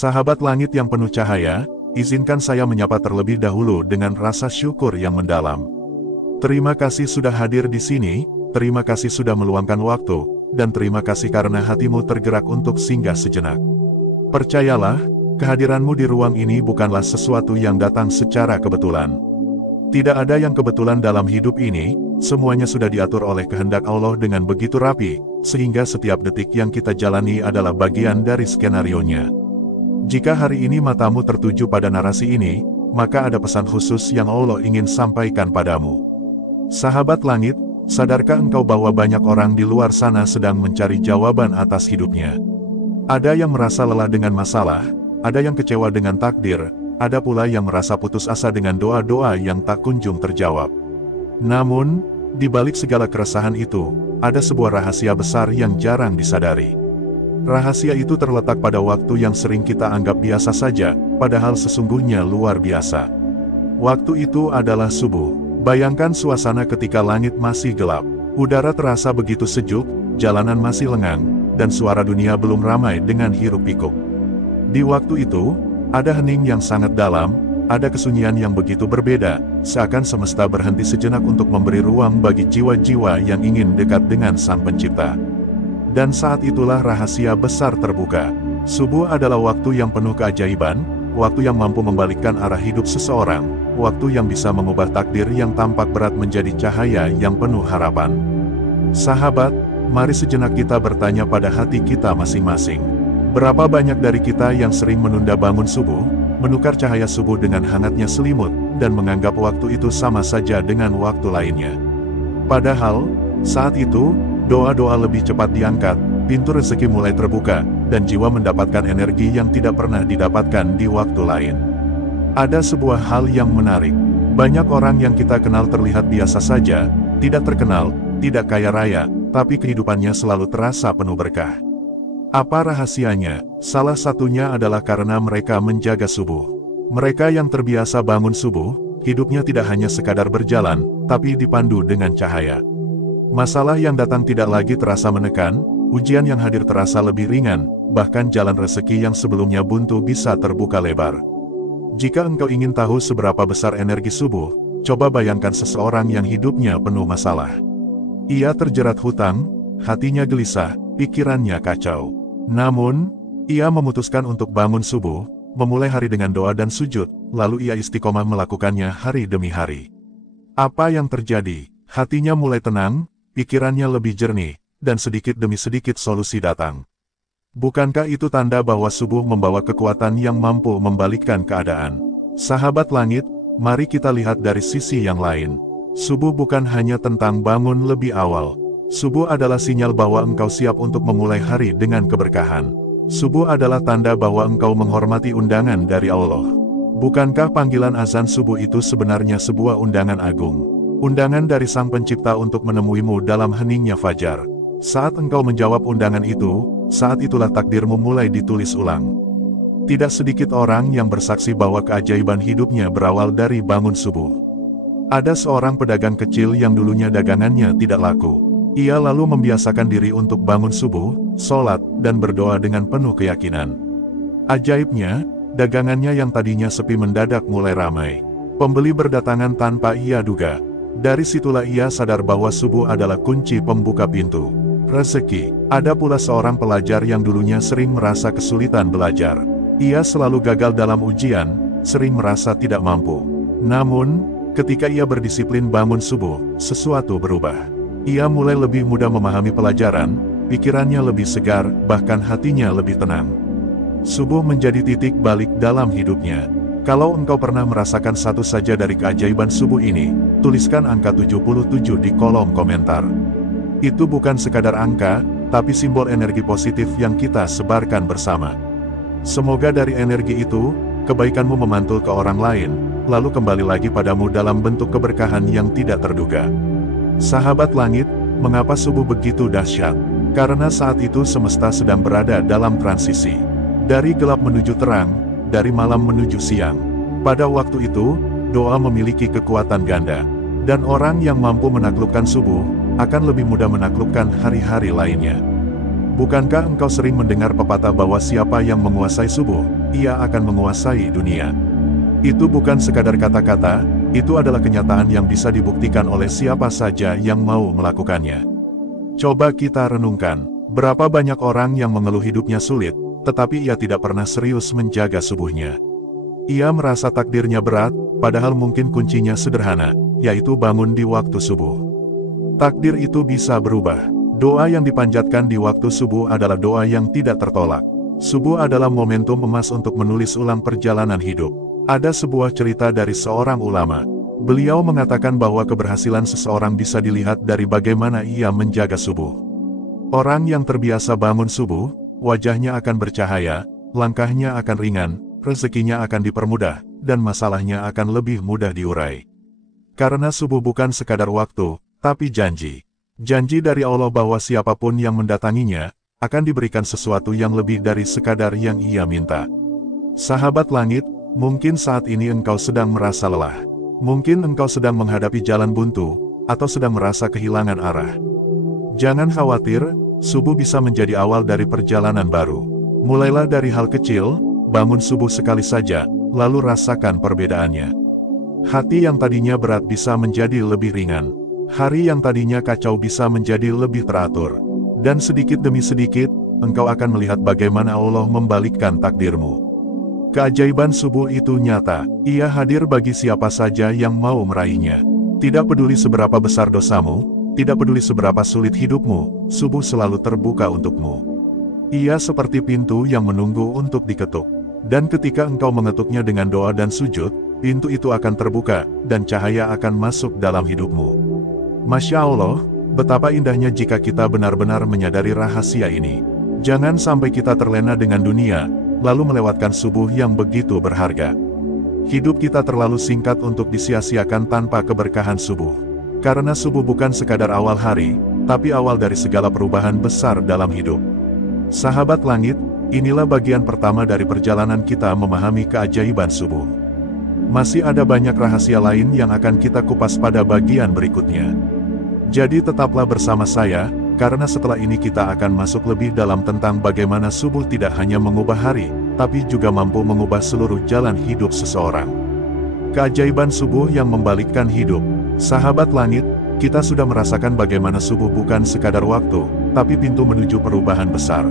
Sahabat langit yang penuh cahaya, izinkan saya menyapa terlebih dahulu dengan rasa syukur yang mendalam. Terima kasih sudah hadir di sini, terima kasih sudah meluangkan waktu, dan terima kasih karena hatimu tergerak untuk singgah sejenak. Percayalah, kehadiranmu di ruang ini bukanlah sesuatu yang datang secara kebetulan. Tidak ada yang kebetulan dalam hidup ini, semuanya sudah diatur oleh kehendak Allah dengan begitu rapi, sehingga setiap detik yang kita jalani adalah bagian dari skenarionya. Jika hari ini matamu tertuju pada narasi ini, maka ada pesan khusus yang Allah ingin sampaikan padamu. Sahabat langit, sadarkah engkau bahwa banyak orang di luar sana sedang mencari jawaban atas hidupnya? Ada yang merasa lelah dengan masalah, ada yang kecewa dengan takdir, ada pula yang merasa putus asa dengan doa-doa yang tak kunjung terjawab. Namun, di balik segala keresahan itu, ada sebuah rahasia besar yang jarang disadari. Rahasia itu terletak pada waktu yang sering kita anggap biasa saja, padahal sesungguhnya luar biasa. Waktu itu adalah subuh. Bayangkan suasana ketika langit masih gelap, udara terasa begitu sejuk, jalanan masih lengang, dan suara dunia belum ramai dengan hiruk-pikuk. Di waktu itu, ada hening yang sangat dalam, ada kesunyian yang begitu berbeda, seakan semesta berhenti sejenak untuk memberi ruang bagi jiwa-jiwa yang ingin dekat dengan Sang Pencipta. Dan saat itulah rahasia besar terbuka. Subuh adalah waktu yang penuh keajaiban, waktu yang mampu membalikkan arah hidup seseorang, waktu yang bisa mengubah takdir yang tampak berat menjadi cahaya yang penuh harapan. Sahabat, mari sejenak kita bertanya pada hati kita masing-masing. Berapa banyak dari kita yang sering menunda bangun subuh, menukar cahaya subuh dengan hangatnya selimut, dan menganggap waktu itu sama saja dengan waktu lainnya. Padahal, saat itu, doa-doa lebih cepat diangkat, pintu rezeki mulai terbuka, dan jiwa mendapatkan energi yang tidak pernah didapatkan di waktu lain. Ada sebuah hal yang menarik. Banyak orang yang kita kenal terlihat biasa saja, tidak terkenal, tidak kaya raya, tapi kehidupannya selalu terasa penuh berkah. Apa rahasianya? Salah satunya adalah karena mereka menjaga subuh. Mereka yang terbiasa bangun subuh, hidupnya tidak hanya sekadar berjalan, tapi dipandu dengan cahaya. Masalah yang datang tidak lagi terasa menekan, ujian yang hadir terasa lebih ringan, bahkan jalan rezeki yang sebelumnya buntu bisa terbuka lebar. Jika engkau ingin tahu seberapa besar energi subuh, coba bayangkan seseorang yang hidupnya penuh masalah. Ia terjerat hutang, hatinya gelisah, pikirannya kacau. Namun, ia memutuskan untuk bangun subuh, memulai hari dengan doa dan sujud, lalu ia istiqomah melakukannya hari demi hari. Apa yang terjadi? Hatinya mulai tenang, pikirannya lebih jernih, dan sedikit demi sedikit solusi datang. Bukankah itu tanda bahwa subuh membawa kekuatan yang mampu membalikkan keadaan? Sahabat langit, mari kita lihat dari sisi yang lain. Subuh bukan hanya tentang bangun lebih awal. Subuh adalah sinyal bahwa engkau siap untuk memulai hari dengan keberkahan. Subuh adalah tanda bahwa engkau menghormati undangan dari Allah. Bukankah panggilan azan subuh itu sebenarnya sebuah undangan agung? Undangan dari Sang Pencipta untuk menemuimu dalam heningnya fajar. Saat engkau menjawab undangan itu, saat itulah takdirmu mulai ditulis ulang. Tidak sedikit orang yang bersaksi bahwa keajaiban hidupnya berawal dari bangun subuh. Ada seorang pedagang kecil yang dulunya dagangannya tidak laku. Ia lalu membiasakan diri untuk bangun subuh, sholat, dan berdoa dengan penuh keyakinan. Ajaibnya, dagangannya yang tadinya sepi mendadak mulai ramai. Pembeli berdatangan tanpa ia duga. Dari situlah ia sadar bahwa subuh adalah kunci pembuka pintu rezeki. Ada pula seorang pelajar yang dulunya sering merasa kesulitan belajar. Ia selalu gagal dalam ujian, sering merasa tidak mampu. Namun, ketika ia berdisiplin bangun subuh, sesuatu berubah. Ia mulai lebih mudah memahami pelajaran, pikirannya lebih segar, bahkan hatinya lebih tenang. Subuh menjadi titik balik dalam hidupnya. Kalau engkau pernah merasakan satu saja dari keajaiban subuh ini, tuliskan angka 77 di kolom komentar. Itu bukan sekadar angka, tapi simbol energi positif yang kita sebarkan bersama. Semoga dari energi itu, kebaikanmu memantul ke orang lain, lalu kembali lagi padamu dalam bentuk keberkahan yang tidak terduga. Sahabat langit, mengapa subuh begitu dahsyat? Karena saat itu semesta sedang berada dalam transisi. Dari gelap menuju terang, dari malam menuju siang. Pada waktu itu, doa memiliki kekuatan ganda. Dan orang yang mampu menaklukkan subuh, akan lebih mudah menaklukkan hari-hari lainnya. Bukankah engkau sering mendengar pepatah bahwa siapa yang menguasai subuh, ia akan menguasai dunia? Itu bukan sekadar kata-kata, itu adalah kenyataan yang bisa dibuktikan oleh siapa saja yang mau melakukannya. Coba kita renungkan, berapa banyak orang yang mengeluh hidupnya sulit, tetapi ia tidak pernah serius menjaga subuhnya. Ia merasa takdirnya berat, padahal mungkin kuncinya sederhana, yaitu bangun di waktu subuh. Takdir itu bisa berubah. Doa yang dipanjatkan di waktu subuh adalah doa yang tidak tertolak. Subuh adalah momentum emas untuk menulis ulang perjalanan hidup. Ada sebuah cerita dari seorang ulama. Beliau mengatakan bahwa keberhasilan seseorang bisa dilihat dari bagaimana ia menjaga subuh. Orang yang terbiasa bangun subuh, wajahnya akan bercahaya, langkahnya akan ringan, rezekinya akan dipermudah, dan masalahnya akan lebih mudah diurai. Karena subuh bukan sekadar waktu, tapi janji. Janji dari Allah bahwa siapapun yang mendatanginya, akan diberikan sesuatu yang lebih dari sekadar yang ia minta. Sahabat langit, mungkin saat ini engkau sedang merasa lelah. Mungkin engkau sedang menghadapi jalan buntu, atau sedang merasa kehilangan arah. Jangan khawatir, subuh bisa menjadi awal dari perjalanan baru. Mulailah dari hal kecil, bangun subuh sekali saja, lalu rasakan perbedaannya. Hati yang tadinya berat bisa menjadi lebih ringan. Hari yang tadinya kacau bisa menjadi lebih teratur. Dan sedikit demi sedikit, engkau akan melihat bagaimana Allah membalikkan takdirmu. Keajaiban subuh itu nyata, ia hadir bagi siapa saja yang mau meraihnya. Tidak peduli seberapa besar dosamu, tidak peduli seberapa sulit hidupmu, subuh selalu terbuka untukmu. Ia seperti pintu yang menunggu untuk diketuk. Dan ketika engkau mengetuknya dengan doa dan sujud, pintu itu akan terbuka, dan cahaya akan masuk dalam hidupmu. Masya Allah, betapa indahnya jika kita benar-benar menyadari rahasia ini. Jangan sampai kita terlena dengan dunia, lalu melewatkan subuh yang begitu berharga. Hidup kita terlalu singkat untuk disia-siakan tanpa keberkahan subuh. Karena subuh bukan sekadar awal hari, tapi awal dari segala perubahan besar dalam hidup. Sahabat langit, inilah bagian pertama dari perjalanan kita memahami keajaiban subuh. Masih ada banyak rahasia lain yang akan kita kupas pada bagian berikutnya. Jadi tetaplah bersama saya, karena setelah ini kita akan masuk lebih dalam tentang bagaimana subuh tidak hanya mengubah hari, tapi juga mampu mengubah seluruh jalan hidup seseorang. Keajaiban subuh yang membalikkan hidup. Sahabat langit, kita sudah merasakan bagaimana subuh bukan sekadar waktu, tapi pintu menuju perubahan besar.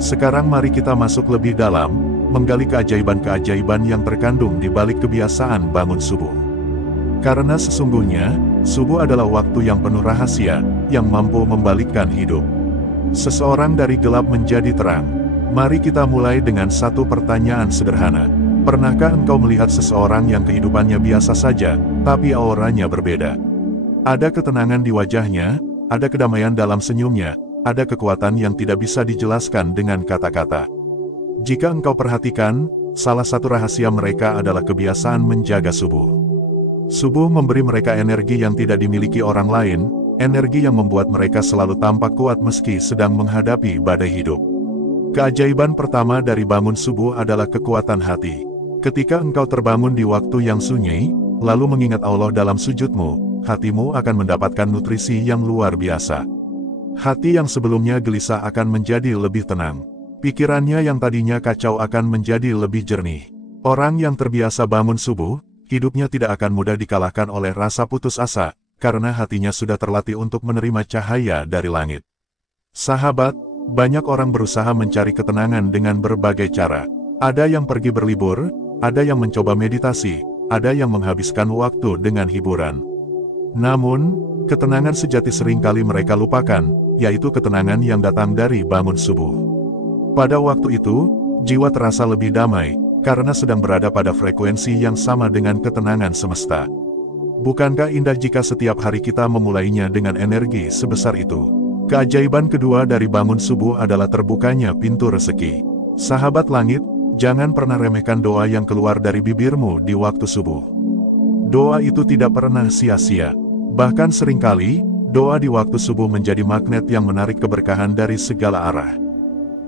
Sekarang mari kita masuk lebih dalam, menggali keajaiban-keajaiban yang terkandung di balik kebiasaan bangun subuh. Karena sesungguhnya, subuh adalah waktu yang penuh rahasia, yang mampu membalikkan hidup. Seseorang dari gelap menjadi terang. Mari kita mulai dengan satu pertanyaan sederhana. Pernahkah engkau melihat seseorang yang kehidupannya biasa saja, tapi auranya berbeda? Ada ketenangan di wajahnya, ada kedamaian dalam senyumnya, ada kekuatan yang tidak bisa dijelaskan dengan kata-kata. Jika engkau perhatikan, salah satu rahasia mereka adalah kebiasaan menjaga subuh. Subuh memberi mereka energi yang tidak dimiliki orang lain, energi yang membuat mereka selalu tampak kuat meski sedang menghadapi badai hidup. Keajaiban pertama dari bangun subuh adalah kekuatan hati. Ketika engkau terbangun di waktu yang sunyi, lalu mengingat Allah dalam sujudmu, hatimu akan mendapatkan nutrisi yang luar biasa. Hati yang sebelumnya gelisah akan menjadi lebih tenang. Pikirannya yang tadinya kacau akan menjadi lebih jernih. Orang yang terbiasa bangun subuh, hidupnya tidak akan mudah dikalahkan oleh rasa putus asa, karena hatinya sudah terlatih untuk menerima cahaya dari langit. Sahabat, banyak orang berusaha mencari ketenangan dengan berbagai cara. Ada yang pergi berlibur, ada yang mencoba meditasi, ada yang menghabiskan waktu dengan hiburan. Namun, ketenangan sejati seringkali mereka lupakan, yaitu ketenangan yang datang dari bangun subuh. Pada waktu itu, jiwa terasa lebih damai, karena sedang berada pada frekuensi yang sama dengan ketenangan semesta. Bukankah indah jika setiap hari kita memulainya dengan energi sebesar itu? Keajaiban kedua dari bangun subuh adalah terbukanya pintu rezeki. Sahabat langit, jangan pernah remehkan doa yang keluar dari bibirmu di waktu subuh. Doa itu tidak pernah sia-sia. Bahkan seringkali, doa di waktu subuh menjadi magnet yang menarik keberkahan dari segala arah.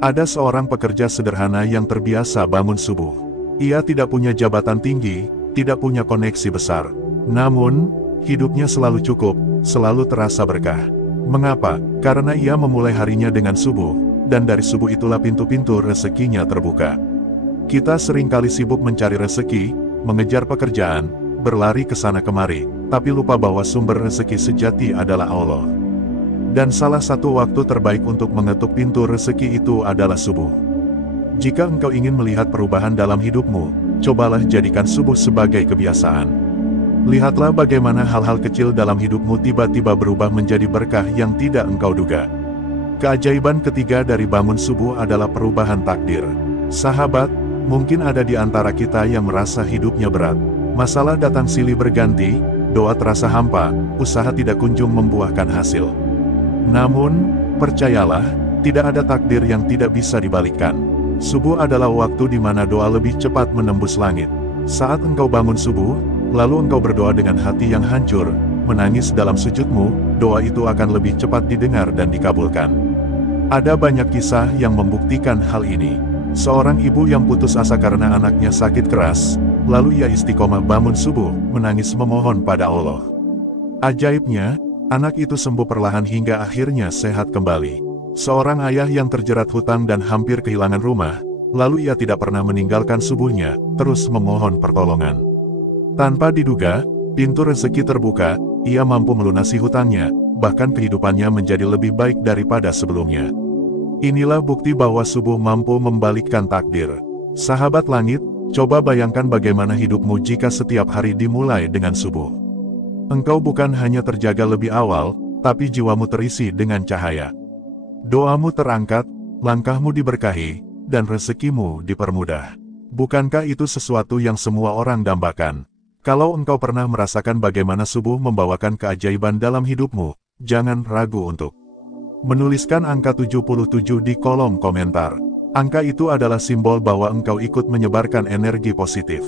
Ada seorang pekerja sederhana yang terbiasa bangun subuh. Ia tidak punya jabatan tinggi, tidak punya koneksi besar. Namun, hidupnya selalu cukup, selalu terasa berkah. Mengapa? Karena ia memulai harinya dengan subuh, dan dari subuh itulah pintu-pintu rezekinya terbuka. Kita seringkali sibuk mencari rezeki, mengejar pekerjaan, berlari ke sana kemari, tapi lupa bahwa sumber rezeki sejati adalah Allah. Dan salah satu waktu terbaik untuk mengetuk pintu rezeki itu adalah subuh. Jika engkau ingin melihat perubahan dalam hidupmu, cobalah jadikan subuh sebagai kebiasaan. Lihatlah bagaimana hal-hal kecil dalam hidupmu tiba-tiba berubah menjadi berkah yang tidak engkau duga. Keajaiban ketiga dari bangun subuh adalah perubahan takdir. Sahabat, mungkin ada di antara kita yang merasa hidupnya berat. Masalah datang silih berganti, doa terasa hampa, usaha tidak kunjung membuahkan hasil. Namun, percayalah, tidak ada takdir yang tidak bisa dibalikkan. Subuh adalah waktu di mana doa lebih cepat menembus langit. Saat engkau bangun subuh, lalu engkau berdoa dengan hati yang hancur, menangis dalam sujudmu, doa itu akan lebih cepat didengar dan dikabulkan. Ada banyak kisah yang membuktikan hal ini. Seorang ibu yang putus asa karena anaknya sakit keras, lalu ia istiqomah bangun subuh, menangis memohon pada Allah. Ajaibnya, anak itu sembuh perlahan hingga akhirnya sehat kembali. Seorang ayah yang terjerat hutang dan hampir kehilangan rumah, lalu ia tidak pernah meninggalkan subuhnya, terus memohon pertolongan. Tanpa diduga, pintu rezeki terbuka, ia mampu melunasi hutangnya, bahkan kehidupannya menjadi lebih baik daripada sebelumnya. Inilah bukti bahwa subuh mampu membalikkan takdir. Sahabat langit, coba bayangkan bagaimana hidupmu jika setiap hari dimulai dengan subuh. Engkau bukan hanya terjaga lebih awal, tapi jiwamu terisi dengan cahaya. Doamu terangkat, langkahmu diberkahi, dan rezekimu dipermudah. Bukankah itu sesuatu yang semua orang dambakan? Kalau engkau pernah merasakan bagaimana subuh membawakan keajaiban dalam hidupmu, jangan ragu untuk menuliskan angka 77 di kolom komentar. Angka itu adalah simbol bahwa engkau ikut menyebarkan energi positif.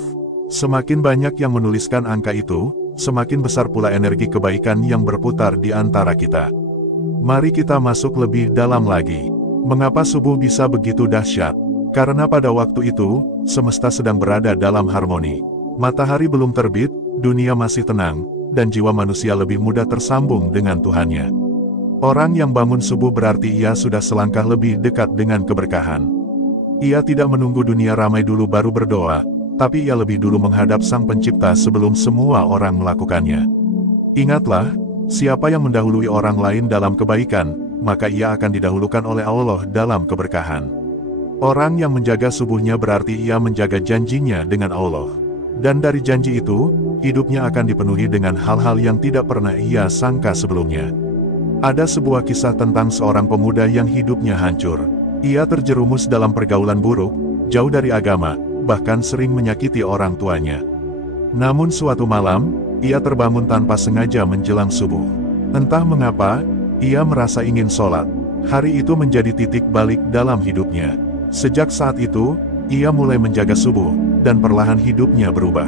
Semakin banyak yang menuliskan angka itu, semakin besar pula energi kebaikan yang berputar di antara kita. Mari kita masuk lebih dalam lagi. Mengapa subuh bisa begitu dahsyat? Karena pada waktu itu, semesta sedang berada dalam harmoni. Matahari belum terbit, dunia masih tenang, dan jiwa manusia lebih mudah tersambung dengan Tuhannya. Orang yang bangun subuh berarti ia sudah selangkah lebih dekat dengan keberkahan. Ia tidak menunggu dunia ramai dulu baru berdoa, tapi ia lebih dulu menghadap Sang Pencipta sebelum semua orang melakukannya. Ingatlah, siapa yang mendahului orang lain dalam kebaikan, maka ia akan didahulukan oleh Allah dalam keberkahan. Orang yang menjaga subuhnya berarti ia menjaga janjinya dengan Allah. Dan dari janji itu, hidupnya akan dipenuhi dengan hal-hal yang tidak pernah ia sangka sebelumnya. Ada sebuah kisah tentang seorang pemuda yang hidupnya hancur. Ia terjerumus dalam pergaulan buruk, jauh dari agama, bahkan sering menyakiti orang tuanya. Namun suatu malam, ia terbangun tanpa sengaja menjelang subuh. Entah mengapa, ia merasa ingin sholat. Hari itu menjadi titik balik dalam hidupnya. Sejak saat itu, ia mulai menjaga subuh, dan perlahan hidupnya berubah.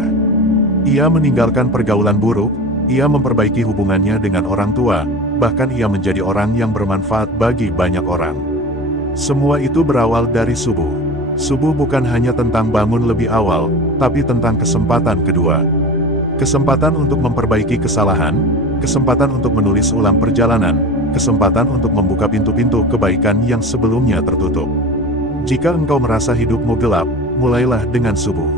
Ia meninggalkan pergaulan buruk, ia memperbaiki hubungannya dengan orang tua, bahkan ia menjadi orang yang bermanfaat bagi banyak orang. Semua itu berawal dari subuh. Subuh bukan hanya tentang bangun lebih awal, tapi tentang kesempatan kedua. Kesempatan untuk memperbaiki kesalahan, kesempatan untuk menulis ulang perjalanan, kesempatan untuk membuka pintu-pintu kebaikan yang sebelumnya tertutup. Jika engkau merasa hidupmu gelap, mulailah dengan subuh.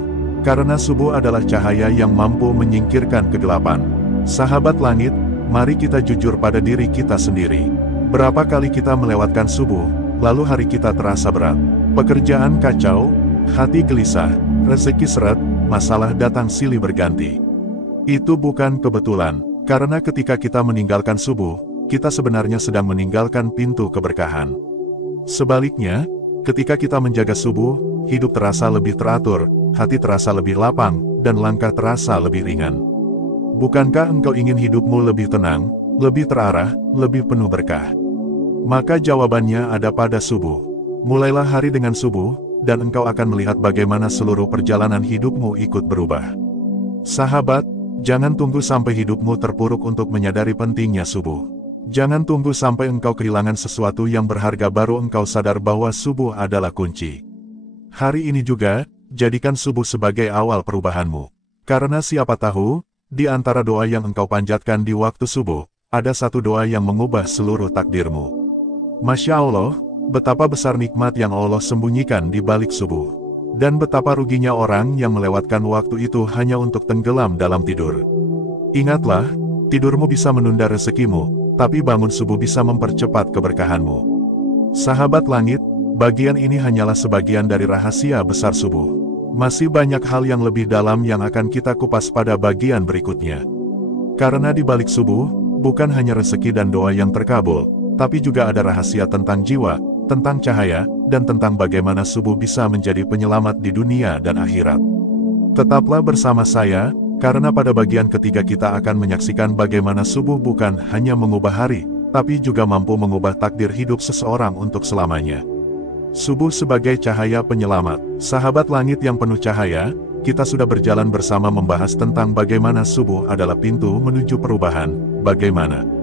Karena subuh adalah cahaya yang mampu menyingkirkan kegelapan. Sahabat langit, mari kita jujur pada diri kita sendiri. Berapa kali kita melewatkan subuh, lalu hari kita terasa berat. Pekerjaan kacau, hati gelisah, rezeki seret, masalah datang silih berganti. Itu bukan kebetulan, karena ketika kita meninggalkan subuh, kita sebenarnya sedang meninggalkan pintu keberkahan. Sebaliknya, ketika kita menjaga subuh, hidup terasa lebih teratur, hati terasa lebih lapang, dan langkah terasa lebih ringan. Bukankah engkau ingin hidupmu lebih tenang, lebih terarah, lebih penuh berkah? Maka jawabannya ada pada subuh. Mulailah hari dengan subuh, dan engkau akan melihat bagaimana seluruh perjalanan hidupmu ikut berubah. Sahabat, jangan tunggu sampai hidupmu terpuruk untuk menyadari pentingnya subuh. Jangan tunggu sampai engkau kehilangan sesuatu yang berharga baru engkau sadar bahwa subuh adalah kunci. Hari ini juga, jadikan subuh sebagai awal perubahanmu. Karena siapa tahu, di antara doa yang engkau panjatkan di waktu subuh, ada satu doa yang mengubah seluruh takdirmu. Masya Allah, Betapa besar nikmat yang Allah sembunyikan di balik subuh. Dan betapa ruginya orang yang melewatkan waktu itu hanya untuk tenggelam dalam tidur. Ingatlah, tidurmu bisa menunda rezekimu, tapi bangun subuh bisa mempercepat keberkahanmu. Sahabat langit, bagian ini hanyalah sebagian dari rahasia besar subuh. Masih banyak hal yang lebih dalam yang akan kita kupas pada bagian berikutnya. Karena di balik subuh, bukan hanya rezeki dan doa yang terkabul, tapi juga ada rahasia tentang jiwa, tentang cahaya, dan tentang bagaimana subuh bisa menjadi penyelamat di dunia dan akhirat. Tetaplah bersama saya, karena pada bagian ketiga kita akan menyaksikan bagaimana subuh bukan hanya mengubah hari, tapi juga mampu mengubah takdir hidup seseorang untuk selamanya. Subuh sebagai cahaya penyelamat. Sahabat langit yang penuh cahaya, kita sudah berjalan bersama membahas tentang bagaimana subuh adalah pintu menuju perubahan, bagaimana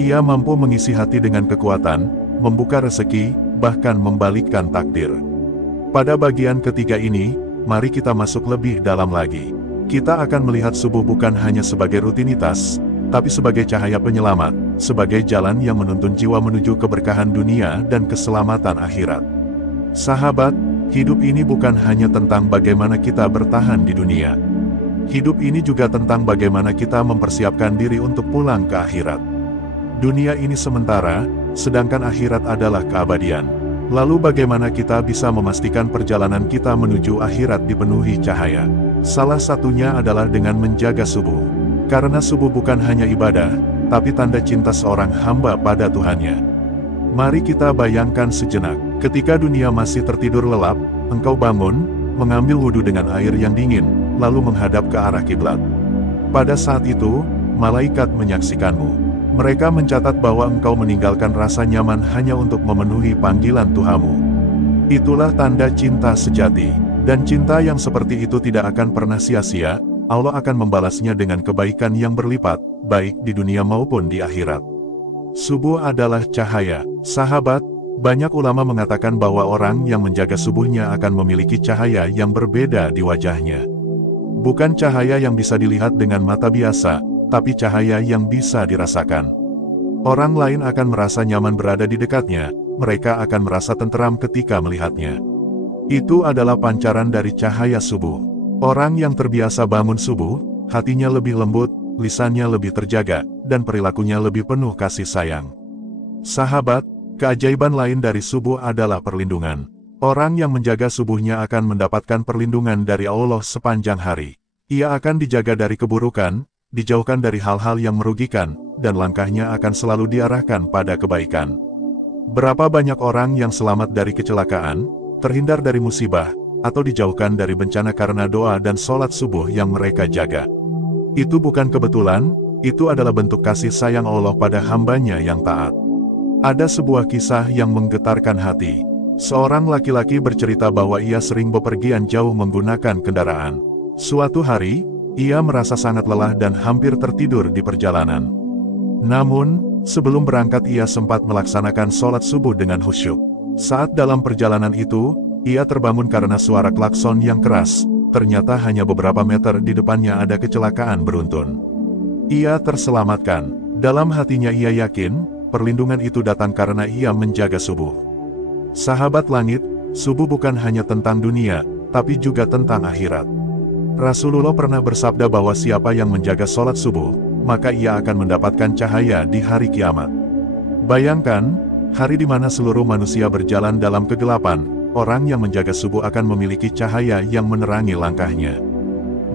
ia mampu mengisi hati dengan kekuatan, membuka rezeki, bahkan membalikkan takdir. Pada bagian ketiga ini, mari kita masuk lebih dalam lagi. Kita akan melihat subuh bukan hanya sebagai rutinitas, tapi sebagai cahaya penyelamat, sebagai jalan yang menuntun jiwa menuju keberkahan dunia dan keselamatan akhirat. Sahabat, hidup ini bukan hanya tentang bagaimana kita bertahan di dunia. Hidup ini juga tentang bagaimana kita mempersiapkan diri untuk pulang ke akhirat. Dunia ini sementara, sedangkan akhirat adalah keabadian. Lalu bagaimana kita bisa memastikan perjalanan kita menuju akhirat dipenuhi cahaya? Salah satunya adalah dengan menjaga subuh. Karena subuh bukan hanya ibadah, tapi tanda cinta seorang hamba pada Tuhannya. Mari kita bayangkan sejenak, ketika dunia masih tertidur lelap, engkau bangun, mengambil wudhu dengan air yang dingin, lalu menghadap ke arah kiblat. Pada saat itu, malaikat menyaksikanmu. Mereka mencatat bahwa engkau meninggalkan rasa nyaman hanya untuk memenuhi panggilan Tuhanmu. Itulah tanda cinta sejati, dan cinta yang seperti itu tidak akan pernah sia-sia. Allah akan membalasnya dengan kebaikan yang berlipat, baik di dunia maupun di akhirat. Subuh adalah cahaya. Sahabat, banyak ulama mengatakan bahwa orang yang menjaga subuhnya akan memiliki cahaya yang berbeda di wajahnya. Bukan cahaya yang bisa dilihat dengan mata biasa, tapi cahaya yang bisa dirasakan. Orang lain akan merasa nyaman berada di dekatnya, mereka akan merasa tenteram ketika melihatnya. Itu adalah pancaran dari cahaya subuh. Orang yang terbiasa bangun subuh, hatinya lebih lembut, lisannya lebih terjaga, dan perilakunya lebih penuh kasih sayang. Sahabat, keajaiban lain dari subuh adalah perlindungan. Orang yang menjaga subuhnya akan mendapatkan perlindungan dari Allah sepanjang hari. Ia akan dijaga dari keburukan, dijauhkan dari hal-hal yang merugikan, dan langkahnya akan selalu diarahkan pada kebaikan. Berapa banyak orang yang selamat dari kecelakaan, terhindar dari musibah, atau dijauhkan dari bencana karena doa dan sholat subuh yang mereka jaga. Itu bukan kebetulan, itu adalah bentuk kasih sayang Allah pada hambanya yang taat. Ada sebuah kisah yang menggetarkan hati. Seorang laki-laki bercerita bahwa ia sering bepergian jauh menggunakan kendaraan. Suatu hari, ia merasa sangat lelah dan hampir tertidur di perjalanan. Namun, sebelum berangkat ia sempat melaksanakan sholat subuh dengan khusyuk. Saat dalam perjalanan itu, ia terbangun karena suara klakson yang keras. Ternyata hanya beberapa meter di depannya ada kecelakaan beruntun. Ia terselamatkan. Dalam hatinya ia yakin, perlindungan itu datang karena ia menjaga subuh. Sahabat langit, subuh bukan hanya tentang dunia, tapi juga tentang akhirat. Rasulullah pernah bersabda bahwa siapa yang menjaga sholat subuh, maka ia akan mendapatkan cahaya di hari kiamat. Bayangkan, hari di mana seluruh manusia berjalan dalam kegelapan, orang yang menjaga subuh akan memiliki cahaya yang menerangi langkahnya.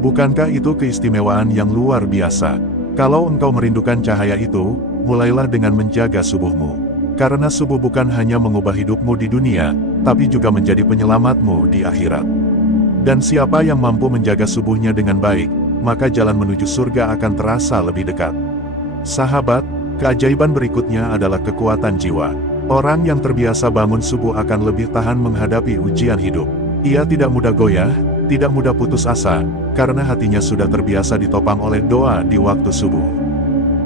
Bukankah itu keistimewaan yang luar biasa? Kalau engkau merindukan cahaya itu, mulailah dengan menjaga subuhmu. Karena subuh bukan hanya mengubah hidupmu di dunia, tapi juga menjadi penyelamatmu di akhirat. Dan siapa yang mampu menjaga subuhnya dengan baik, maka jalan menuju surga akan terasa lebih dekat. Sahabat, keajaiban berikutnya adalah kekuatan jiwa. Orang yang terbiasa bangun subuh akan lebih tahan menghadapi ujian hidup. Ia tidak mudah goyah, tidak mudah putus asa, karena hatinya sudah terbiasa ditopang oleh doa di waktu subuh.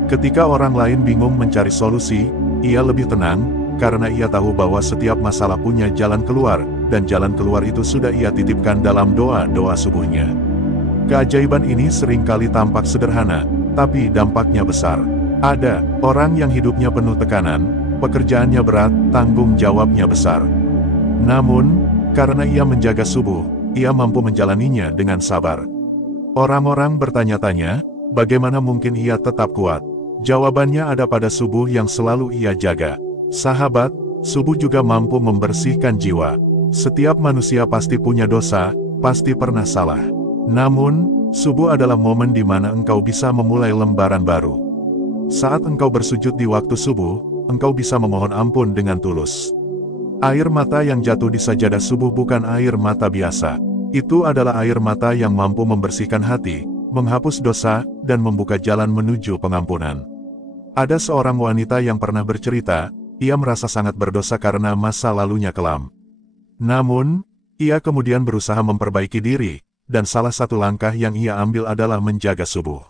Ketika orang lain bingung mencari solusi, ia lebih tenang, karena ia tahu bahwa setiap masalah punya jalan keluar, dan jalan keluar itu sudah ia titipkan dalam doa-doa subuhnya. Keajaiban ini seringkali tampak sederhana, tapi dampaknya besar. Ada orang yang hidupnya penuh tekanan, pekerjaannya berat, tanggung jawabnya besar. Namun, karena ia menjaga subuh, ia mampu menjalaninya dengan sabar. Orang-orang bertanya-tanya, bagaimana mungkin ia tetap kuat? Jawabannya ada pada subuh yang selalu ia jaga. Sahabat, subuh juga mampu membersihkan jiwa. Setiap manusia pasti punya dosa, pasti pernah salah. Namun, subuh adalah momen di mana engkau bisa memulai lembaran baru. Saat engkau bersujud di waktu subuh, engkau bisa memohon ampun dengan tulus. Air mata yang jatuh di sajadah subuh bukan air mata biasa. Itu adalah air mata yang mampu membersihkan hati, menghapus dosa, dan membuka jalan menuju pengampunan. Ada seorang wanita yang pernah bercerita, ia merasa sangat berdosa karena masa lalunya kelam. Namun, ia kemudian berusaha memperbaiki diri, dan salah satu langkah yang ia ambil adalah menjaga subuh.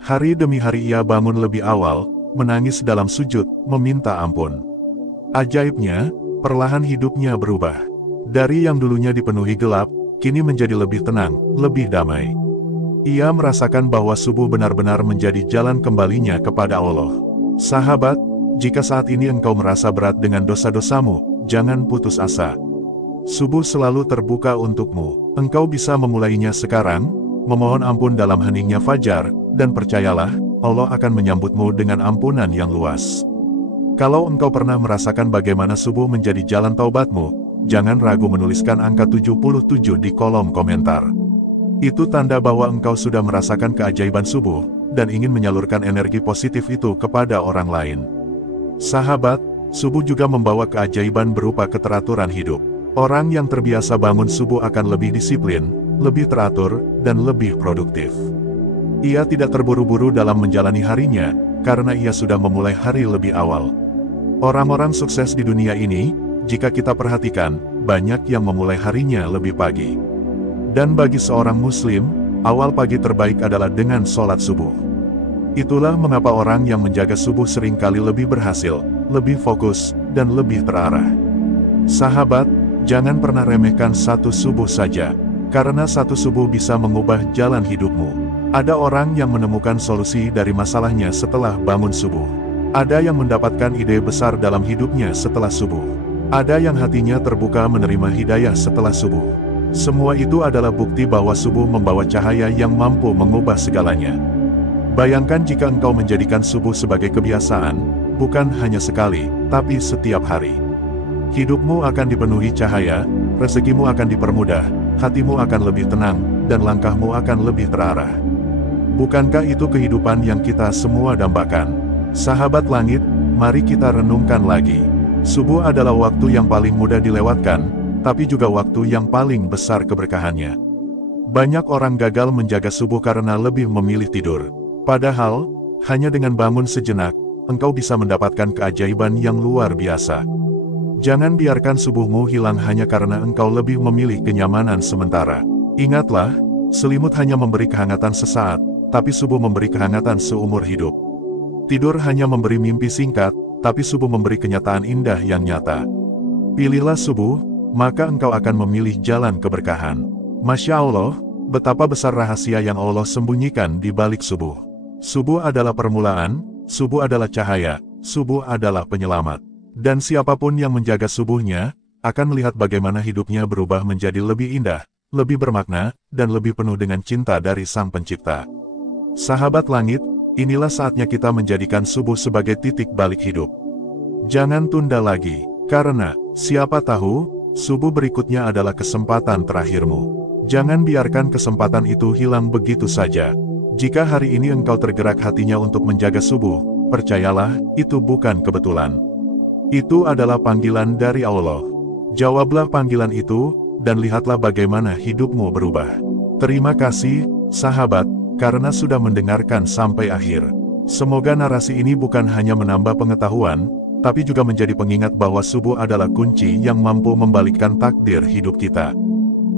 Hari demi hari ia bangun lebih awal, menangis dalam sujud, meminta ampun. Ajaibnya, perlahan hidupnya berubah. Dari yang dulunya dipenuhi gelap, kini menjadi lebih tenang, lebih damai. Ia merasakan bahwa subuh benar-benar menjadi jalan kembalinya kepada Allah. Sahabat, jika saat ini engkau merasa berat dengan dosa-dosamu, jangan putus asa. Subuh selalu terbuka untukmu. Engkau bisa memulainya sekarang, memohon ampun dalam heningnya fajar, dan percayalah, Allah akan menyambutmu dengan ampunan yang luas. Kalau engkau pernah merasakan bagaimana subuh menjadi jalan taubatmu, jangan ragu menuliskan angka 77 di kolom komentar. Itu tanda bahwa engkau sudah merasakan keajaiban subuh, dan ingin menyalurkan energi positif itu kepada orang lain. Sahabat, subuh juga membawa keajaiban berupa keteraturan hidup. Orang yang terbiasa bangun subuh akan lebih disiplin, lebih teratur, dan lebih produktif. Ia tidak terburu-buru dalam menjalani harinya, karena ia sudah memulai hari lebih awal. Orang-orang sukses di dunia ini, jika kita perhatikan, banyak yang memulai harinya lebih pagi. Dan bagi seorang muslim, awal pagi terbaik adalah dengan sholat subuh. Itulah mengapa orang yang menjaga subuh seringkali lebih berhasil, lebih fokus, dan lebih terarah. Sahabat, jangan pernah remehkan satu subuh saja, karena satu subuh bisa mengubah jalan hidupmu. Ada orang yang menemukan solusi dari masalahnya setelah bangun subuh. Ada yang mendapatkan ide besar dalam hidupnya setelah subuh. Ada yang hatinya terbuka menerima hidayah setelah subuh. Semua itu adalah bukti bahwa subuh membawa cahaya yang mampu mengubah segalanya. Bayangkan jika engkau menjadikan subuh sebagai kebiasaan, bukan hanya sekali, tapi setiap hari. Hidupmu akan dipenuhi cahaya, rezekimu akan dipermudah, hatimu akan lebih tenang, dan langkahmu akan lebih terarah. Bukankah itu kehidupan yang kita semua dambakan? Sahabat langit, mari kita renungkan lagi. Subuh adalah waktu yang paling mudah dilewatkan, tapi juga waktu yang paling besar keberkahannya. Banyak orang gagal menjaga subuh karena lebih memilih tidur. Padahal, hanya dengan bangun sejenak, engkau bisa mendapatkan keajaiban yang luar biasa. Jangan biarkan subuhmu hilang hanya karena engkau lebih memilih kenyamanan sementara. Ingatlah, selimut hanya memberi kehangatan sesaat, tapi subuh memberi kehangatan seumur hidup. Tidur hanya memberi mimpi singkat, tapi subuh memberi kenyataan indah yang nyata. Pilihlah subuh, maka engkau akan memilih jalan keberkahan. Masya Allah, betapa besar rahasia yang Allah sembunyikan di balik subuh. Subuh adalah permulaan, subuh adalah cahaya, subuh adalah penyelamat. Dan siapapun yang menjaga subuhnya, akan melihat bagaimana hidupnya berubah menjadi lebih indah, lebih bermakna, dan lebih penuh dengan cinta dari Sang Pencipta. Sahabat langit, inilah saatnya kita menjadikan subuh sebagai titik balik hidup. Jangan tunda lagi, karena, siapa tahu, subuh berikutnya adalah kesempatan terakhirmu. Jangan biarkan kesempatan itu hilang begitu saja. Jika hari ini engkau tergerak hatinya untuk menjaga subuh, percayalah, itu bukan kebetulan. Itu adalah panggilan dari Allah. Jawablah panggilan itu, dan lihatlah bagaimana hidupmu berubah. Terima kasih, sahabat, karena sudah mendengarkan sampai akhir. Semoga narasi ini bukan hanya menambah pengetahuan, tapi juga menjadi pengingat bahwa subuh adalah kunci yang mampu membalikkan takdir hidup kita.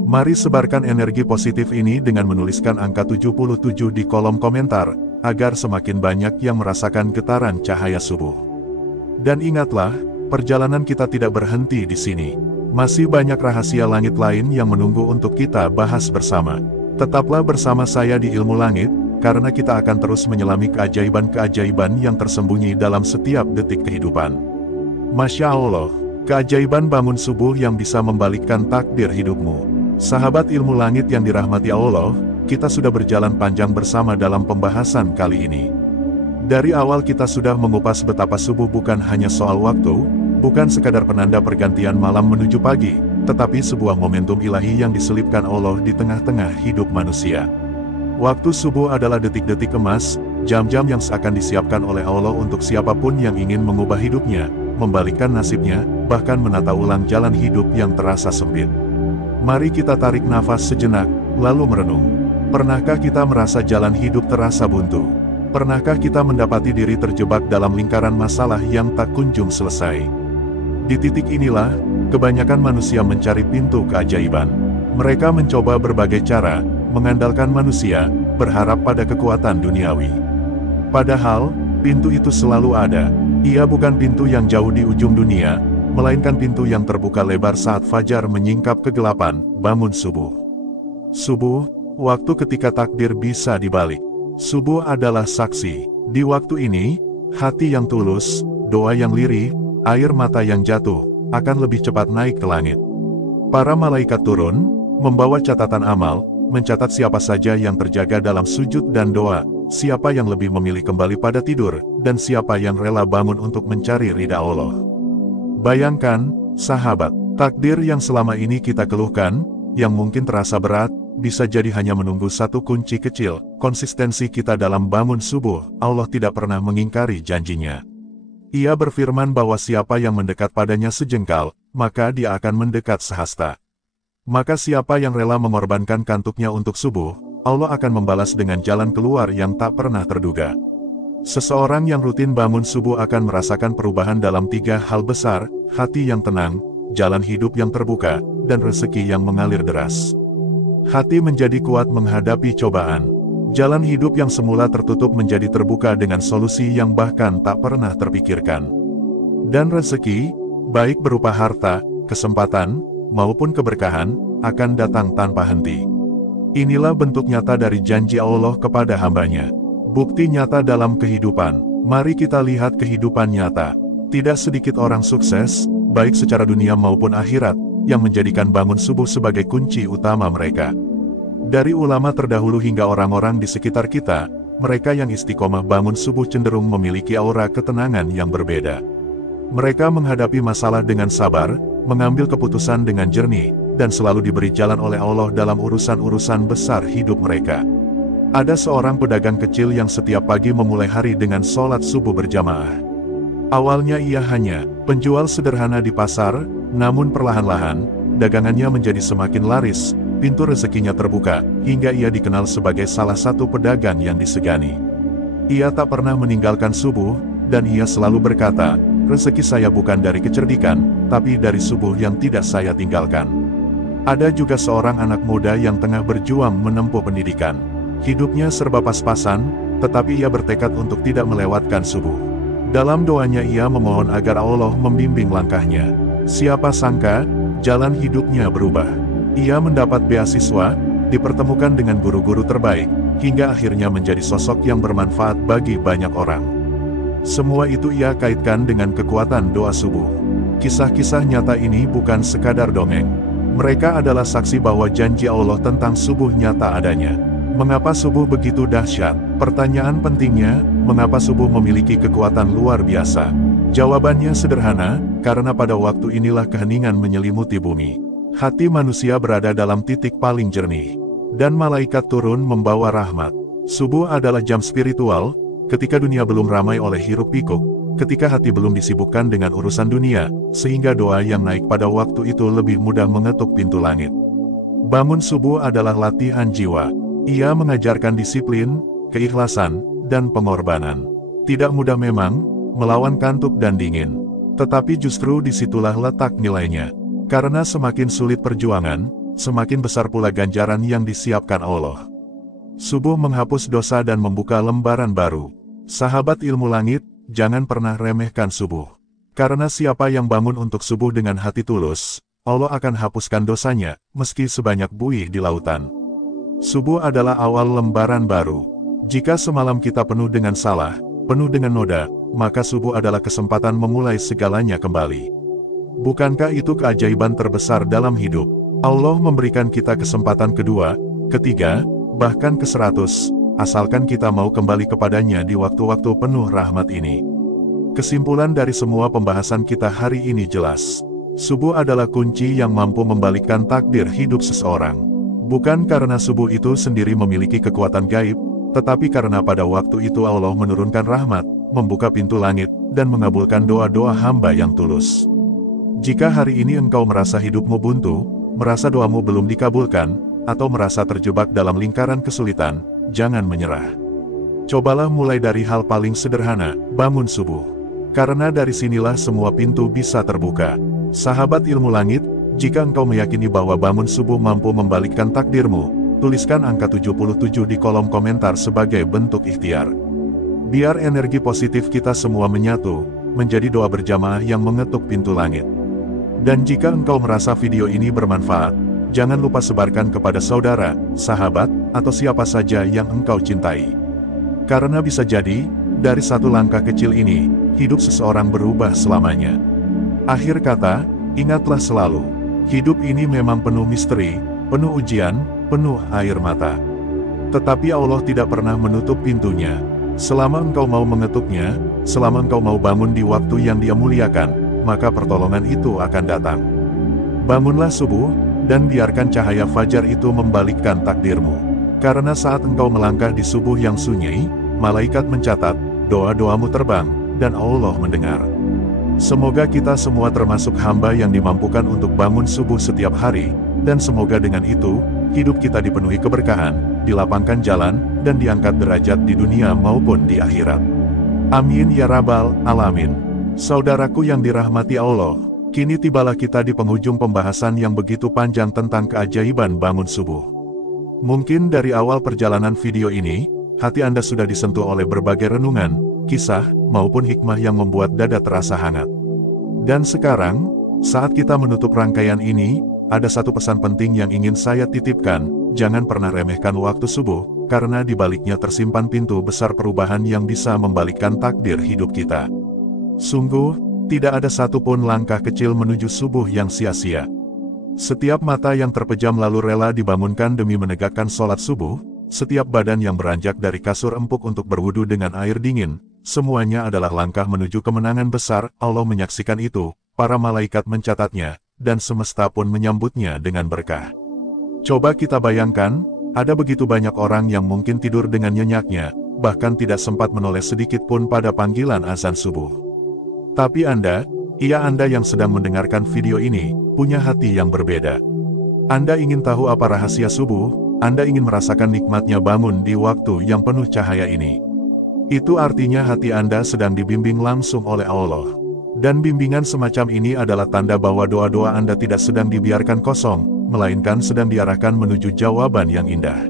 Mari sebarkan energi positif ini dengan menuliskan angka 77 di kolom komentar, agar semakin banyak yang merasakan getaran cahaya subuh. Dan ingatlah, perjalanan kita tidak berhenti di sini. Masih banyak rahasia langit lain yang menunggu untuk kita bahas bersama. Tetaplah bersama saya di Ilmu Langit, karena kita akan terus menyelami keajaiban-keajaiban yang tersembunyi dalam setiap detik kehidupan. Masya Allah, keajaiban bangun subuh yang bisa membalikkan takdir hidupmu. Sahabat ilmu langit yang dirahmati Allah, kita sudah berjalan panjang bersama dalam pembahasan kali ini. Dari awal kita sudah mengupas betapa subuh bukan hanya soal waktu, bukan sekadar penanda pergantian malam menuju pagi, tetapi sebuah momentum ilahi yang diselipkan Allah di tengah-tengah hidup manusia. Waktu subuh adalah detik-detik emas, jam-jam yang seakan disiapkan oleh Allah untuk siapapun yang ingin mengubah hidupnya, membalikkan nasibnya, bahkan menata ulang jalan hidup yang terasa sempit. Mari kita tarik nafas sejenak, lalu merenung. Pernahkah kita merasa jalan hidup terasa buntu? Pernahkah kita mendapati diri terjebak dalam lingkaran masalah yang tak kunjung selesai? Di titik inilah, kebanyakan manusia mencari pintu keajaiban. Mereka mencoba berbagai cara, mengandalkan manusia, berharap pada kekuatan duniawi. Padahal, pintu itu selalu ada. Ia bukan pintu yang jauh di ujung dunia, melainkan pintu yang terbuka lebar saat fajar menyingkap kegelapan, bangun subuh. Subuh, waktu ketika takdir bisa dibalik. Subuh adalah saksi. Di waktu ini, hati yang tulus, doa yang lirih, air mata yang jatuh, akan lebih cepat naik ke langit. Para malaikat turun, membawa catatan amal, mencatat siapa saja yang terjaga dalam sujud dan doa, siapa yang lebih memilih kembali pada tidur, dan siapa yang rela bangun untuk mencari ridha Allah. Bayangkan, sahabat, takdir yang selama ini kita keluhkan, yang mungkin terasa berat, bisa jadi hanya menunggu satu kunci kecil, konsistensi kita dalam bangun subuh. Allah tidak pernah mengingkari janjinya. Ia berfirman bahwa siapa yang mendekat padanya sejengkal, maka dia akan mendekat sehasta. Maka siapa yang rela mengorbankan kantuknya untuk subuh, Allah akan membalas dengan jalan keluar yang tak pernah terduga. Seseorang yang rutin bangun subuh akan merasakan perubahan dalam 3 hal besar, hati yang tenang, jalan hidup yang terbuka, dan rezeki yang mengalir deras. Hati menjadi kuat menghadapi cobaan. Jalan hidup yang semula tertutup menjadi terbuka dengan solusi yang bahkan tak pernah terpikirkan. Dan rezeki, baik berupa harta, kesempatan, maupun keberkahan, akan datang tanpa henti. Inilah bentuk nyata dari janji Allah kepada hambanya. Bukti nyata dalam kehidupan. Mari kita lihat kehidupan nyata. Tidak sedikit orang sukses, baik secara dunia maupun akhirat, yang menjadikan bangun subuh sebagai kunci utama mereka. Dari ulama terdahulu hingga orang-orang di sekitar kita, mereka yang istiqomah bangun subuh cenderung memiliki aura ketenangan yang berbeda. Mereka menghadapi masalah dengan sabar, mengambil keputusan dengan jernih, dan selalu diberi jalan oleh Allah dalam urusan-urusan besar hidup mereka. Ada seorang pedagang kecil yang setiap pagi memulai hari dengan sholat subuh berjamaah. Awalnya ia hanya penjual sederhana di pasar, namun perlahan-lahan, dagangannya menjadi semakin laris, pintu rezekinya terbuka, hingga ia dikenal sebagai salah satu pedagang yang disegani. Ia tak pernah meninggalkan subuh, dan ia selalu berkata, rezeki saya bukan dari kecerdikan, tapi dari subuh yang tidak saya tinggalkan. Ada juga seorang anak muda yang tengah berjuang menempuh pendidikan. Hidupnya serba pas-pasan, tetapi ia bertekad untuk tidak melewatkan subuh. Dalam doanya ia memohon agar Allah membimbing langkahnya. Siapa sangka, jalan hidupnya berubah. Ia mendapat beasiswa, dipertemukan dengan guru-guru terbaik, hingga akhirnya menjadi sosok yang bermanfaat bagi banyak orang. Semua itu ia kaitkan dengan kekuatan doa subuh. Kisah-kisah nyata ini bukan sekadar dongeng. Mereka adalah saksi bahwa janji Allah tentang subuh nyata adanya. Mengapa subuh begitu dahsyat? Pertanyaan pentingnya, mengapa subuh memiliki kekuatan luar biasa? Jawabannya sederhana, karena pada waktu inilah keheningan menyelimuti bumi. Hati manusia berada dalam titik paling jernih. Dan malaikat turun membawa rahmat. Subuh adalah jam spiritual, ketika dunia belum ramai oleh hiruk-pikuk, ketika hati belum disibukkan dengan urusan dunia, sehingga doa yang naik pada waktu itu lebih mudah mengetuk pintu langit. Bangun subuh adalah latihan jiwa. Ia mengajarkan disiplin, keikhlasan, dan pengorbanan. Tidak mudah memang, melawan kantuk dan dingin. Tetapi justru disitulah letak nilainya. Karena semakin sulit perjuangan, semakin besar pula ganjaran yang disiapkan Allah. Subuh menghapus dosa dan membuka lembaran baru. Sahabat ilmu langit, jangan pernah remehkan subuh. Karena siapa yang bangun untuk subuh dengan hati tulus, Allah akan hapuskan dosanya, meski sebanyak buih di lautan. Subuh adalah awal lembaran baru. Jika semalam kita penuh dengan salah, penuh dengan noda, maka subuh adalah kesempatan memulai segalanya kembali. Bukankah itu keajaiban terbesar dalam hidup? Allah memberikan kita kesempatan kedua, ketiga, bahkan ke-100, asalkan kita mau kembali kepadanya di waktu-waktu penuh rahmat ini. Kesimpulan dari semua pembahasan kita hari ini jelas. Subuh adalah kunci yang mampu membalikkan takdir hidup seseorang. Bukan karena subuh itu sendiri memiliki kekuatan gaib, tetapi karena pada waktu itu Allah menurunkan rahmat, membuka pintu langit, dan mengabulkan doa-doa hamba yang tulus. Jika hari ini engkau merasa hidupmu buntu, merasa doamu belum dikabulkan, atau merasa terjebak dalam lingkaran kesulitan, jangan menyerah. Cobalah mulai dari hal paling sederhana, bangun subuh. Karena dari sinilah semua pintu bisa terbuka. Sahabat ilmu langit, jika engkau meyakini bahwa bangun subuh mampu membalikkan takdirmu, tuliskan angka 77 di kolom komentar sebagai bentuk ikhtiar. Biar energi positif kita semua menyatu, menjadi doa berjamaah yang mengetuk pintu langit. Dan jika engkau merasa video ini bermanfaat, jangan lupa sebarkan kepada saudara, sahabat, atau siapa saja yang engkau cintai. Karena bisa jadi, dari satu langkah kecil ini, hidup seseorang berubah selamanya. Akhir kata, ingatlah selalu, hidup ini memang penuh misteri, penuh ujian, penuh air mata. Tetapi Allah tidak pernah menutup pintunya. Selama engkau mau mengetuknya, selama engkau mau bangun di waktu yang Dia muliakan, maka pertolongan itu akan datang. Bangunlah subuh, dan biarkan cahaya fajar itu membalikkan takdirmu. Karena saat engkau melangkah di subuh yang sunyi, malaikat mencatat, doa-doamu terbang, dan Allah mendengar. Semoga kita semua termasuk hamba yang dimampukan untuk bangun subuh setiap hari, dan semoga dengan itu, hidup kita dipenuhi keberkahan, dilapangkan jalan, dan diangkat derajat di dunia maupun di akhirat. Amin ya rabbal alamin. Saudaraku yang dirahmati Allah, kini tibalah kita di penghujung pembahasan yang begitu panjang tentang keajaiban bangun subuh. Mungkin dari awal perjalanan video ini, hati Anda sudah disentuh oleh berbagai renungan, kisah, maupun hikmah yang membuat dada terasa hangat. Dan sekarang, saat kita menutup rangkaian ini, ada satu pesan penting yang ingin saya titipkan, jangan pernah remehkan waktu subuh, karena di baliknya tersimpan pintu besar perubahan yang bisa membalikkan takdir hidup kita. Sungguh, tidak ada satupun langkah kecil menuju subuh yang sia-sia. Setiap mata yang terpejam lalu rela dibangunkan demi menegakkan sholat subuh, setiap badan yang beranjak dari kasur empuk untuk berwudu dengan air dingin, semuanya adalah langkah menuju kemenangan besar. Allah menyaksikan itu, para malaikat mencatatnya, dan semesta pun menyambutnya dengan berkah. Coba kita bayangkan, ada begitu banyak orang yang mungkin tidur dengan nyenyaknya, bahkan tidak sempat menoleh sedikit pun pada panggilan azan subuh. Tapi Anda yang sedang mendengarkan video ini, punya hati yang berbeda. Anda ingin tahu apa rahasia subuh? Anda ingin merasakan nikmatnya bangun di waktu yang penuh cahaya ini. Itu artinya hati Anda sedang dibimbing langsung oleh Allah. Dan bimbingan semacam ini adalah tanda bahwa doa-doa Anda tidak sedang dibiarkan kosong, melainkan sedang diarahkan menuju jawaban yang indah.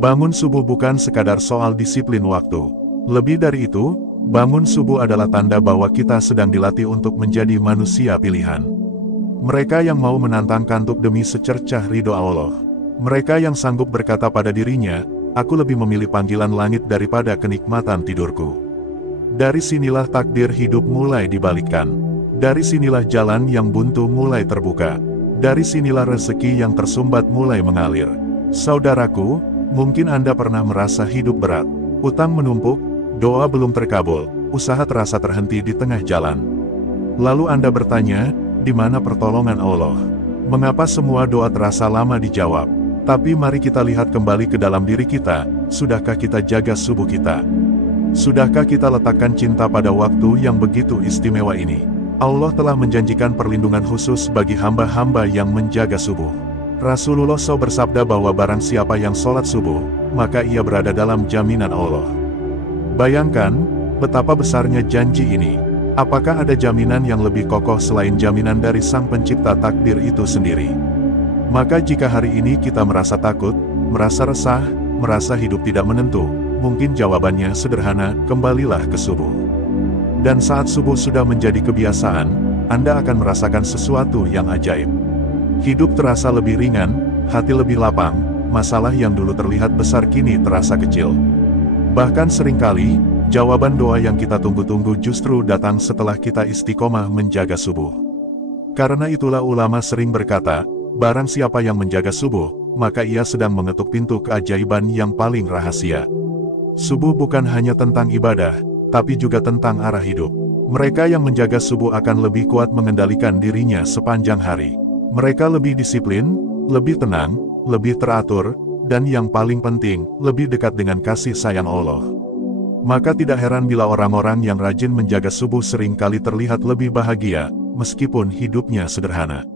Bangun subuh bukan sekadar soal disiplin waktu. Lebih dari itu, bangun subuh adalah tanda bahwa kita sedang dilatih untuk menjadi manusia pilihan. Mereka yang mau menantang kantuk demi secercah ridho Allah. Mereka yang sanggup berkata pada dirinya, aku lebih memilih panggilan langit daripada kenikmatan tidurku. Dari sinilah takdir hidup mulai dibalikkan. Dari sinilah jalan yang buntu mulai terbuka. Dari sinilah rezeki yang tersumbat mulai mengalir. Saudaraku, mungkin Anda pernah merasa hidup berat. Utang menumpuk, doa belum terkabul, usaha terasa terhenti di tengah jalan. Lalu Anda bertanya, di mana pertolongan Allah? Mengapa semua doa terasa lama dijawab? Tapi mari kita lihat kembali ke dalam diri kita, sudahkah kita jaga subuh kita? Sudahkah kita letakkan cinta pada waktu yang begitu istimewa ini? Allah telah menjanjikan perlindungan khusus bagi hamba-hamba yang menjaga subuh. Rasulullah SAW bersabda bahwa barang siapa yang sholat subuh, maka ia berada dalam jaminan Allah. Bayangkan, betapa besarnya janji ini. Apakah ada jaminan yang lebih kokoh selain jaminan dari Sang Pencipta takdir itu sendiri? Maka jika hari ini kita merasa takut, merasa resah, merasa hidup tidak menentu, mungkin jawabannya sederhana, kembalilah ke subuh. Dan saat subuh sudah menjadi kebiasaan, Anda akan merasakan sesuatu yang ajaib. Hidup terasa lebih ringan, hati lebih lapang, masalah yang dulu terlihat besar kini terasa kecil. Bahkan seringkali, jawaban doa yang kita tunggu-tunggu justru datang setelah kita istiqomah menjaga subuh. Karena itulah ulama sering berkata, barang siapa yang menjaga subuh, maka ia sedang mengetuk pintu keajaiban yang paling rahasia. Subuh bukan hanya tentang ibadah, tapi juga tentang arah hidup. Mereka yang menjaga subuh akan lebih kuat mengendalikan dirinya sepanjang hari. Mereka lebih disiplin, lebih tenang, lebih teratur, dan yang paling penting, lebih dekat dengan kasih sayang Allah. Maka tidak heran bila orang-orang yang rajin menjaga subuh seringkali terlihat lebih bahagia, meskipun hidupnya sederhana.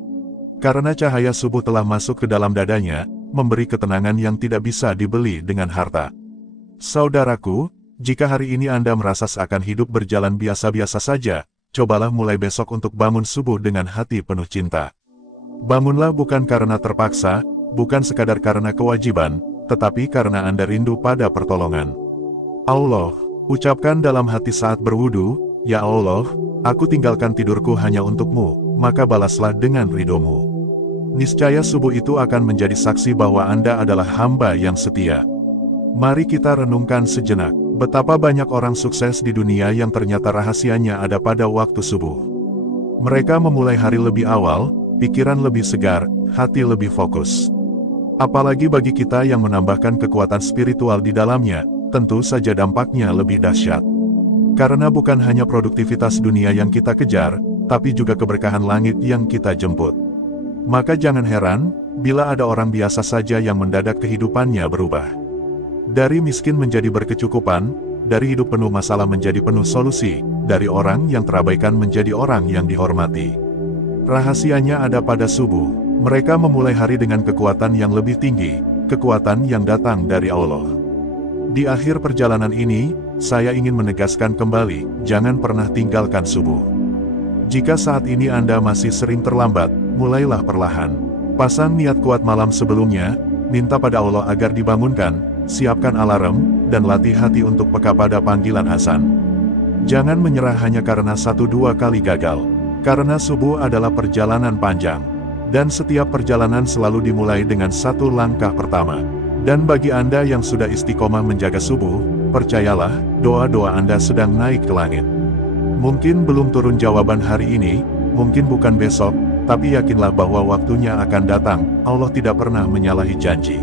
Karena cahaya subuh telah masuk ke dalam dadanya, memberi ketenangan yang tidak bisa dibeli dengan harta. Saudaraku, jika hari ini Anda merasa seakan hidup berjalan biasa-biasa saja, cobalah mulai besok untuk bangun subuh dengan hati penuh cinta. Bangunlah bukan karena terpaksa, bukan sekadar karena kewajiban, tetapi karena Anda rindu pada pertolongan Allah. Ucapkan dalam hati saat berwudu, "Ya Allah, aku tinggalkan tidurku hanya untuk-Mu, maka balaslah dengan ridho-Mu." Niscaya subuh itu akan menjadi saksi bahwa Anda adalah hamba yang setia. Mari kita renungkan sejenak, betapa banyak orang sukses di dunia yang ternyata rahasianya ada pada waktu subuh. Mereka memulai hari lebih awal, pikiran lebih segar, hati lebih fokus. Apalagi bagi kita yang menambahkan kekuatan spiritual di dalamnya, tentu saja dampaknya lebih dahsyat. Karena bukan hanya produktivitas dunia yang kita kejar, tapi juga keberkahan langit yang kita jemput. Maka jangan heran, bila ada orang biasa saja yang mendadak kehidupannya berubah. Dari miskin menjadi berkecukupan, dari hidup penuh masalah menjadi penuh solusi, dari orang yang terabaikan menjadi orang yang dihormati. Rahasianya ada pada subuh. Mereka memulai hari dengan kekuatan yang lebih tinggi, kekuatan yang datang dari Allah. Di akhir perjalanan ini, saya ingin menegaskan kembali, jangan pernah tinggalkan subuh. Jika saat ini Anda masih sering terlambat, mulailah perlahan. Pasang niat kuat malam sebelumnya, minta pada Allah agar dibangunkan, siapkan alarm, dan latih hati untuk peka pada panggilan azan. Jangan menyerah hanya karena 1-2 kali gagal. Karena subuh adalah perjalanan panjang. Dan setiap perjalanan selalu dimulai dengan satu langkah pertama. Dan bagi Anda yang sudah istiqomah menjaga subuh, percayalah, doa-doa Anda sedang naik ke langit. Mungkin belum turun jawaban hari ini, mungkin bukan besok, tapi yakinlah bahwa waktunya akan datang. Allah tidak pernah menyalahi janji.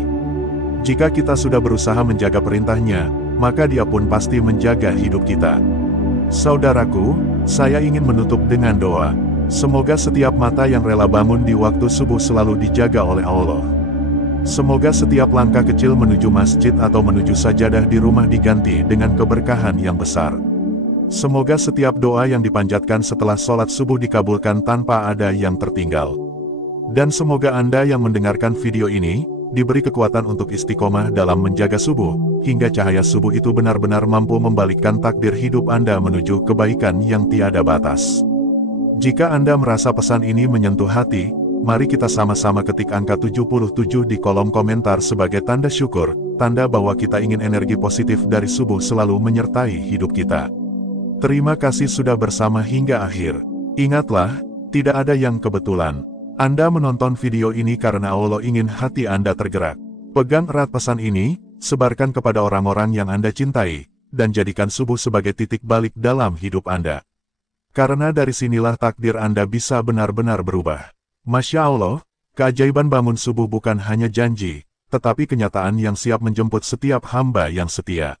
Jika kita sudah berusaha menjaga perintahnya, maka Dia pun pasti menjaga hidup kita. Saudaraku, saya ingin menutup dengan doa. Semoga setiap mata yang rela bangun di waktu subuh selalu dijaga oleh Allah. Semoga setiap langkah kecil menuju masjid atau menuju sajadah di rumah diganti dengan keberkahan yang besar. Semoga setiap doa yang dipanjatkan setelah sholat subuh dikabulkan tanpa ada yang tertinggal. Dan semoga Anda yang mendengarkan video ini, diberi kekuatan untuk istiqomah dalam menjaga subuh, hingga cahaya subuh itu benar-benar mampu membalikkan takdir hidup Anda menuju kebaikan yang tiada batas. Jika Anda merasa pesan ini menyentuh hati, mari kita sama-sama ketik angka 77 di kolom komentar sebagai tanda syukur, tanda bahwa kita ingin energi positif dari subuh selalu menyertai hidup kita. Terima kasih sudah bersama hingga akhir. Ingatlah, tidak ada yang kebetulan. Anda menonton video ini karena Allah ingin hati Anda tergerak. Pegang erat pesan ini, sebarkan kepada orang-orang yang Anda cintai, dan jadikan subuh sebagai titik balik dalam hidup Anda. Karena dari sinilah takdir Anda bisa benar-benar berubah. Masya Allah, keajaiban bangun subuh bukan hanya janji, tetapi kenyataan yang siap menjemput setiap hamba yang setia.